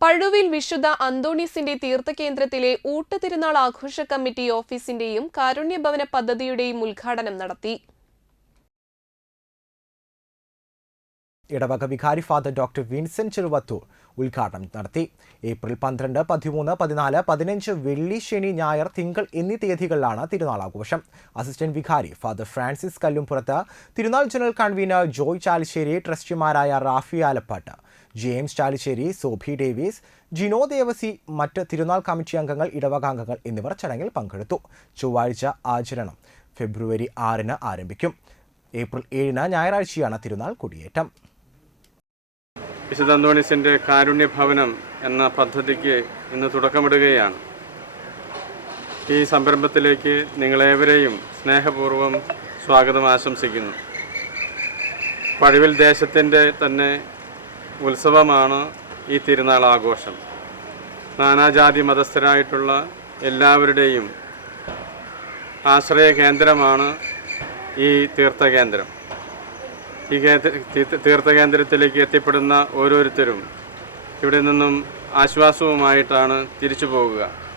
പഴുവിൽ വിശുദ്ധ അന്തോണീസിന്റെ തീർത്ഥകേന്ദ്രത്തിലെ ഊട്ടുതിരുനാൾ ആഘോഷ കമ്മിറ്റി ഓഫീസിന്റെയും കാരുണ്യഭവന പദ്ധതിയുടെയും ഉദ്ഘാടനം നടത്തി. ഇടവക വികാരി ഫാദർ ഡോക്ടർ വിൻസെന്റ് ചെറുവത്തൂർ ഉദ്ഘാടനം നടത്തി. ഏപ്രിൽ പന്ത്രണ്ട് പതിമൂന്ന് പതിനാല് പതിനഞ്ച് വെള്ളി ശനി ഞായർ തിങ്കൾ എന്നീ തീയതികളിലാണ് തിരുനാൾ ആഘോഷം അസിസ്റ്റന്റ് വികാരി ഫാദർ ഫ്രാൻസിസ് കല്ലുംപുറത്ത് തിരുനാൾ ജനറൽ കൺവീനർ ജോയ് ചാലിശ്ശേരി ട്രസ്റ്റിമാരായ റാഫി ആലപ്പാട്ട് ജെയിംസ് ചാലിശ്ശേരി സോഫി ഡേവിസ് ജിനോ ദേവസി മറ്റ് തിരുനാൾ കമ്മിറ്റി അംഗങ്ങൾ ഇടവകാംഗങ്ങൾ എന്നിവർ ചടങ്ങിൽ പങ്കെടുത്തു. ചൊവ്വാഴ്ച ആചരണം ഫെബ്രുവരി ആറിന് ആരംഭിക്കും. ഏപ്രിൽ ഏഴിന് ഞായറാഴ്ചയാണ് തിരുനാൾ കൊടിയേറ്റം. വിശുദ്ധ അന്തോണീസിന്റെ കാരുണ്യ ഭവനം എന്ന പദ്ധതിക്ക് ഇന്ന് തുടക്കമിടുകയാണ്. ഈ സംരംഭത്തിലേക്ക് നിങ്ങളേവരെയും സ്നേഹപൂർവം സ്വാഗതം ആശംസിക്കുന്നു. പഴുവിൽ ദേശത്തിന്റെ തന്നെ ഉത്സവമാണ് ഈ തിരുനാൾ ആഘോഷം. നാനാജാതി മതസ്ഥരായിട്ടുള്ള എല്ലാവരുടെയും ആശ്രയ കേന്ദ്രമാണ് ഈ തീർത്ഥകേന്ദ്രം. ഈ കേന്ദ്ര തീർത്ഥ- തീർത്ഥകേന്ദ്രത്തിലേക്ക് എത്തിപ്പെടുന്ന ഓരോരുത്തരും ഇവിടെ നിന്നും ആശ്വാസവുമായിട്ടാണ് തിരിച്ചു പോകുക.